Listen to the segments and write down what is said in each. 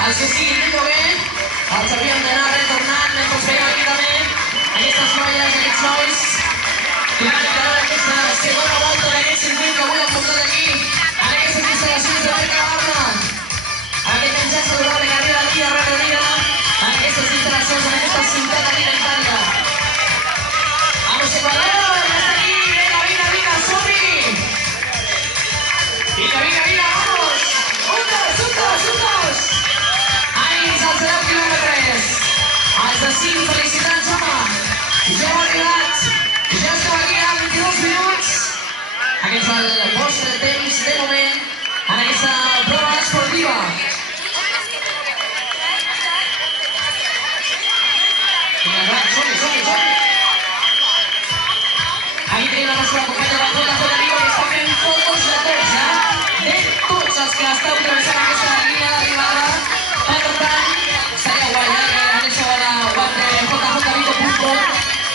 Els que estiguin molt bé, els hauríem d'anar retornant mentre us veiem aquí també, aquestes noies, aquests nois, que van encarar aquesta segona volta d'aquest circuit que avui hem portat aquí, en aquestes instal·lacions de Mercabarna, aquest menjar saludable que arriba dia rere dia, en aquestes instal·lacions, en aquesta ciutat aquí d'Itàlia. Vamos, Ecuador, ja està aquí, vinga, som-hi! Vinga, vamos! Un, dos! Ànims als 10 quilòmetres! Els de 5, felicitats, home! Ja heu arribat! Ja esteu aquí a 22 minuts! Aquest és el vostre temps de moment en aquesta prova esportiva. Vinga, clar, som-hi! Aquí tenim la nostra companya de la J Vigo que està fent fotos de tots, de tots els que esteu travessant aquesta línia d'arribada. Per tant, estaria guai, que aneu a la web de jjvigo.com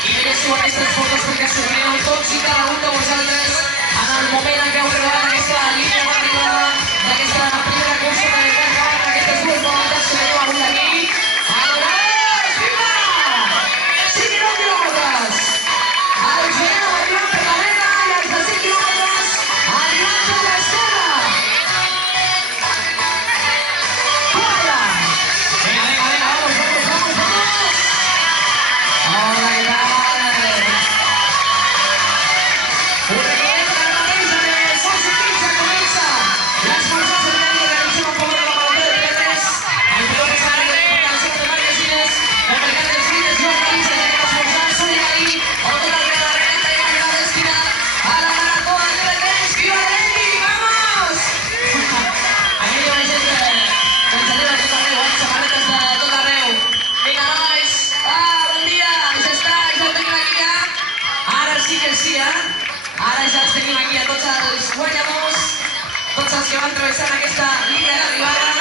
i mireu aquestes fotos perquè sortireu tots i cada un de vosaltres en el moment en què heu arribat aquesta línia d'arribada d'aquesta primera cursa de Mercabarna, aquestes dues voltes que veieu avui aquí. Aleshores, vinga! 5 quilòmetres! El Gireu arribant per la dreta i els de 5 quilòmetres arribant per l'esquerra. Fora! Vinga, vamos! Hola, què tal? Un recorregut de la mateixa de Sons i Quins ja comença. Les forces de l'Ènia realitzen un favor a la malaltia de Pietres. El pilot que s'ha arribat al centre de Marquesines, el mercat dels líders Joan Galícia de l'esmorzar solidari, o tot el que la renta i la d'esquina a la marató de Pietres. Viva l'Ènia! Vamos! Aquí hi ha una gent que ens arriba a tot arreu, samarretes de tot arreu. Vinga, nois! Bon dia! Ja està, ja ho tenim aquí ja. Ara sí que sí, Ara ja els tenim aquí a tots els guanyadors, tots els que van travessant aquesta línia d'arribada.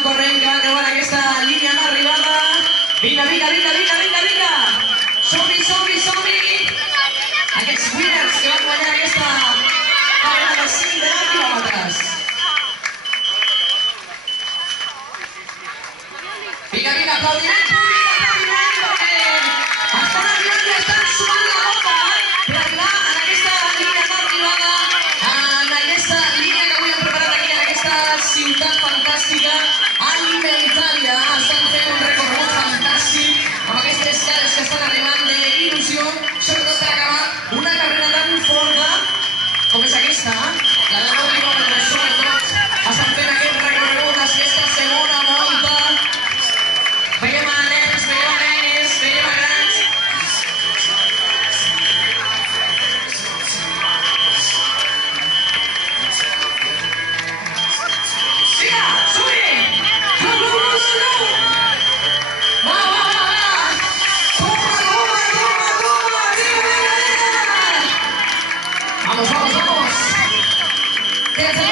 corrent, que van creuant aquesta línia d'arribada. Vinga, vinga, vinga, vinga, vinga, vinga! Som-hi, som-hi, som-hi! Aquests winners que van guanyar aquesta carrera de 5 quilòmetres. Vinga, vinga, aplaudiment públic, aplaudiment, perquè estan arribant i estan sumant la volta per arribar en aquesta línia d'arribada, en aquesta línia que avui hem preparat aquí, en aquesta ciutat fantàstica, Alimentaria. Estan fent un recorregut fantàstic amb aquestes cares que estan arribant d'il·lusió, sobretot per acabar una carrera tan forta com és aquesta, la de 9 quilòmetres, sobretot. Estan fent aquest recorregut, aquesta segona volta. Veiem a nens, veiem a nenes, veiem a grans. Vinga, som-hi! Va, va, va, va! Toma, toma, toma, toma! Vinga, vinga, vinga! Vamos, vamos, vamos! Quédate,